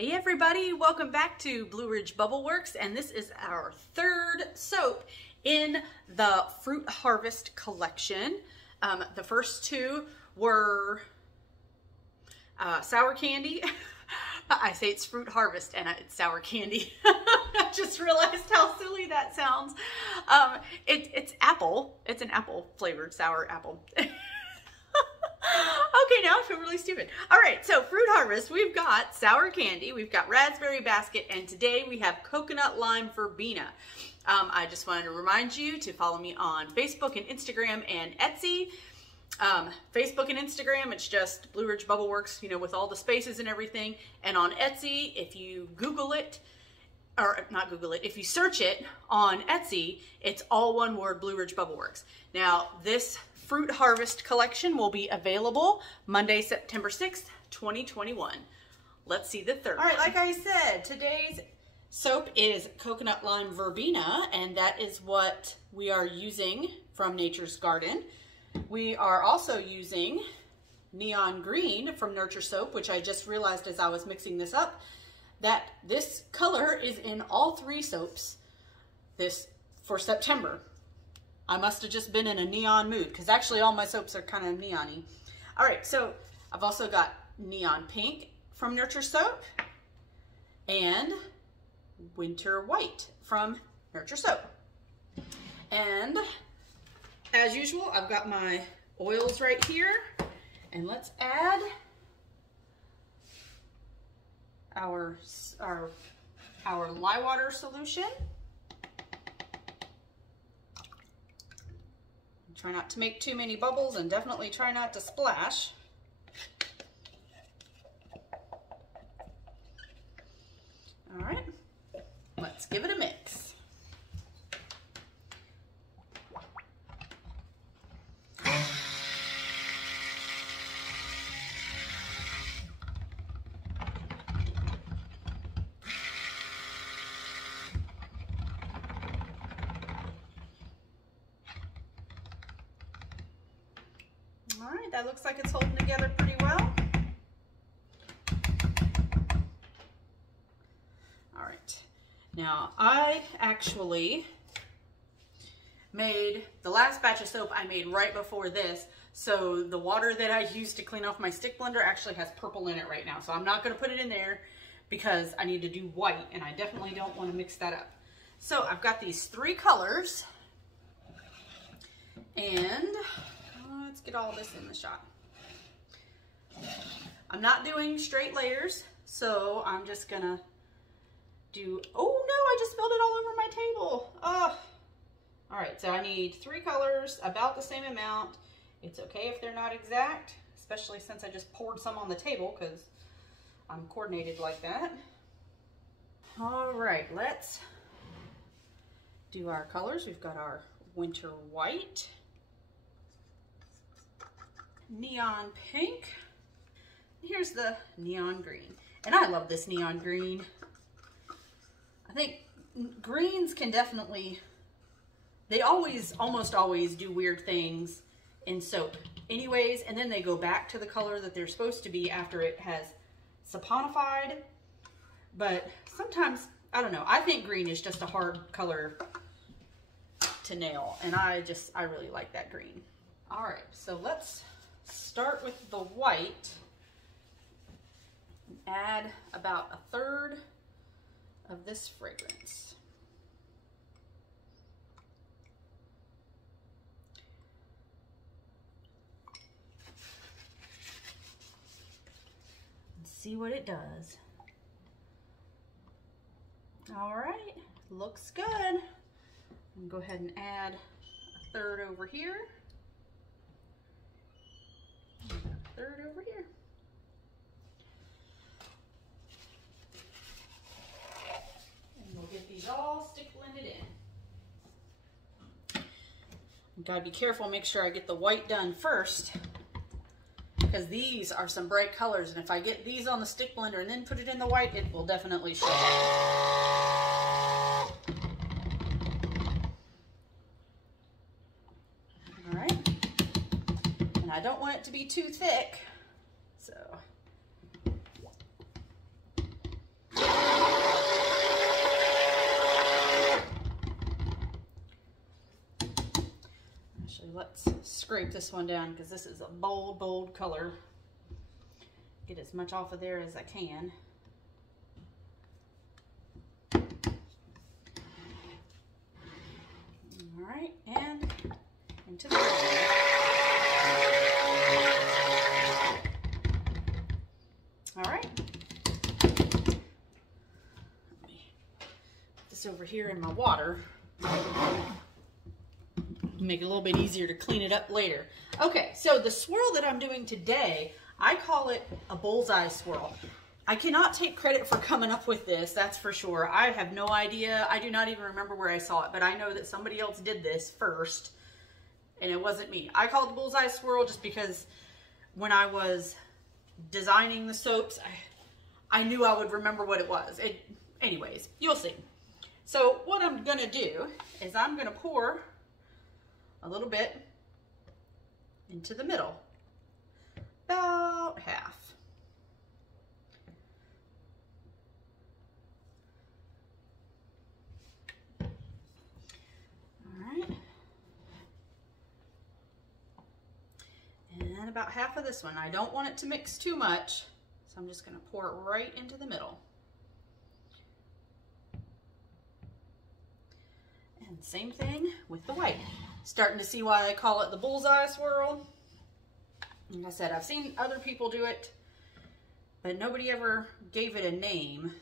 Hey everybody, welcome back to Blue Ridge Bubble Works, and this is our third soap in the Fruit Harvest collection. The first two were sour candy. I say it's Fruit Harvest and it's sour candy. I just realized how silly that sounds. It's apple. It's an apple flavored sour apple. Okay, now I feel really stupid. All right, so Fruit Harvest, we've got sour candy, we've got raspberry basket, and today we have Coconut Lime Verbena. I just wanted to remind you to follow me on Facebook and Instagram and Etsy. Facebook and Instagram, it's just Blue Ridge Bubble Works, you know, with all the spaces and everything. And on Etsy, if you Google it, or not Google it, if you search it on Etsy, it's all one word, Blue Ridge Bubble Works. Now, this Fruit Harvest collection will be available Monday, September 6th, 2021. Let's see the third. All right, like I said, today's soap is Coconut Lime Verbena, and that is what we are using from Nature's Garden. We are also using Neon Green from Nurture Soap, which I just realized as I was mixing this up, that this color is in all three soaps for September. I must have just been in a neon mood because actually all my soaps are kind of neon-y. All right, so I've also got Neon Pink from Nurture Soap and Winter White from Nurture Soap. And as usual, I've got my oils right here, and let's add our lye water solution. Try not to make too many bubbles and definitely try not to splash. All right, let's give it a mix. All right, that looks like it's holding together pretty well. All right, now I actually made the last batch of soap I made right before this, so the water that I used to clean off my stick blender actually has purple in it right now, so I'm not going to put it in there because I need to do white, and I definitely don't want to mix that up. So I've got these three colors, and let's get all this in the shot. I'm not doing straight layers, so I'm just gonna do, oh no, I just spilled it all over my table. Oh. All right, so I need three colors, about the same amount. It's okay if they're not exact, especially since I just poured some on the table because I'm coordinated like that. All right, let's do our colors. We've got our Winter White, Neon Pink, here's the Neon Green. And I love this Neon Green. I think greens can definitely, they almost always do weird things in soap anyways, and then they go back to the color that they're supposed to be after it has saponified. But sometimes, I don't know, I think green is just a hard color to nail, and I really like that green. All right, so let's start with the white and add about 1/3 of this fragrance. And see what it does. All right, looks good. I'm gonna go ahead and add 1/3 over here. 1/3 over here. And we'll get these all stick blended in. You gotta be careful, make sure I get the white done first, because these are some bright colors, and if I get these on the stick blender and then put it in the white, it will definitely show. All right. And I don't want it to be too thick, so scrape this one down because this is a bold, bold color. Get as much off of there as I can. All right, and into the bowl. All right. Let me put this over here in my water. Make it a little bit easier to clean it up later. Okay, so the swirl that I'm doing today, I call it a bullseye swirl. I cannot take credit for coming up with this, that's for sure. I have no idea. I do not even remember where I saw it, but I know that somebody else did this first, and it wasn't me. I call it the bullseye swirl just because when I was designing the soaps, I knew I would remember what it was. Anyways, you'll see. So what I'm gonna do is I'm gonna pour a little bit into the middle, about half. All right. And about half of this one. I don't want it to mix too much, so I'm just gonna pour it right into the middle. And same thing with the white. Starting to see why I call it the bullseye swirl. Like I said, I've seen other people do it, but nobody ever gave it a name.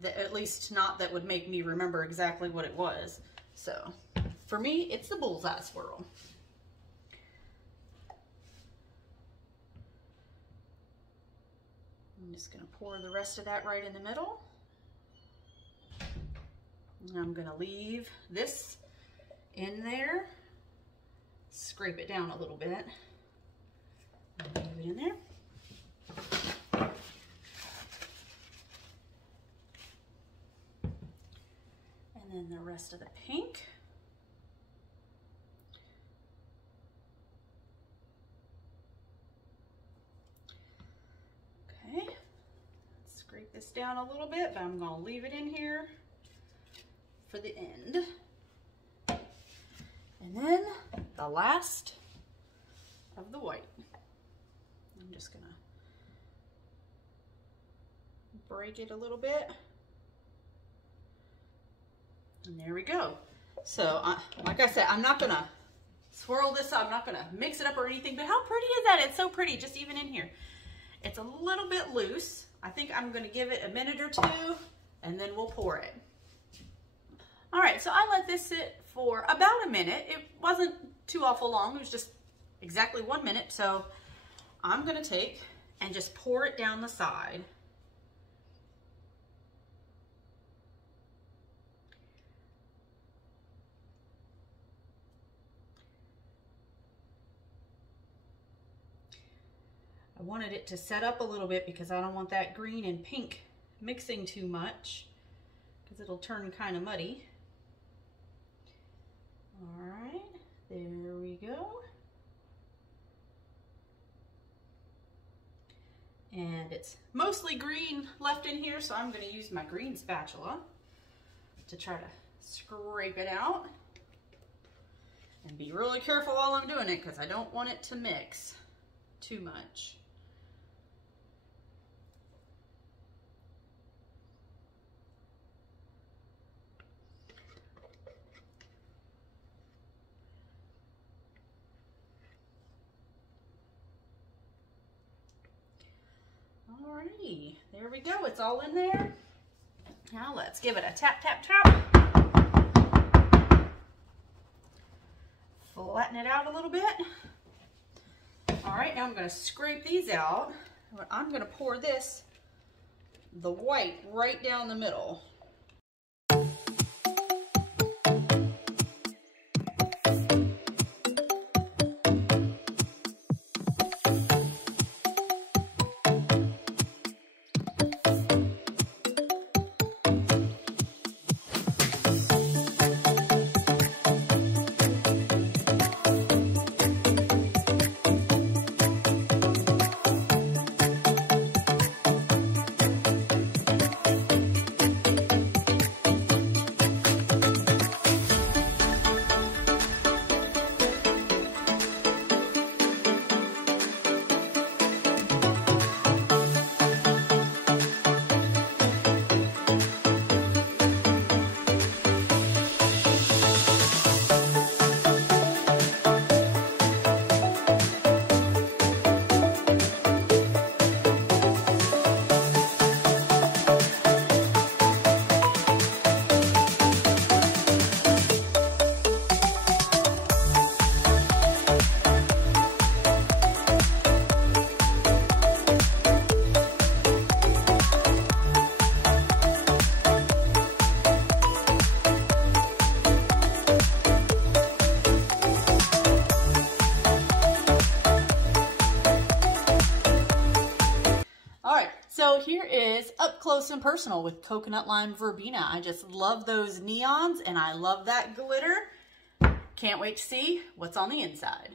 That, at least not that would make me remember exactly what it was. So for me, it's the bullseye swirl. I'm just gonna pour the rest of that right in the middle. And I'm gonna leave this in there, scrape it down a little bit, and leave it in there. And then the rest of the pink. Okay, scrape this down a little bit, but I'm gonna leave it in here for the end. And then the last of the white. I'm just gonna break it a little bit. And there we go. So like I said, I'm not gonna swirl this up, I'm not gonna mix it up or anything, but how pretty is that? It's so pretty, just even in here. It's a little bit loose. I think I'm gonna give it a minute or two, and then we'll pour it. All right, so I let this sit for about a minute. It wasn't too awful long. It was just exactly 1 minute. So I'm gonna take and just pour it down the side. I wanted it to set up a little bit because I don't want that green and pink mixing too much because it'll turn kind of muddy. All right, there we go. And it's mostly green left in here, so I'm going to use my green spatula to try to scrape it out. And be really careful while I'm doing it because I don't want it to mix too much. Alrighty, there we go. It's all in there. Now let's give it a tap, tap, tap. Flatten it out a little bit. All right, now I'm going to scrape these out. I'm going to pour this, the white, right down the middle. is Up Close and Personal with Coconut Lime Verbena. I just love those neons and I love that glitter. Can't wait to see what's on the inside.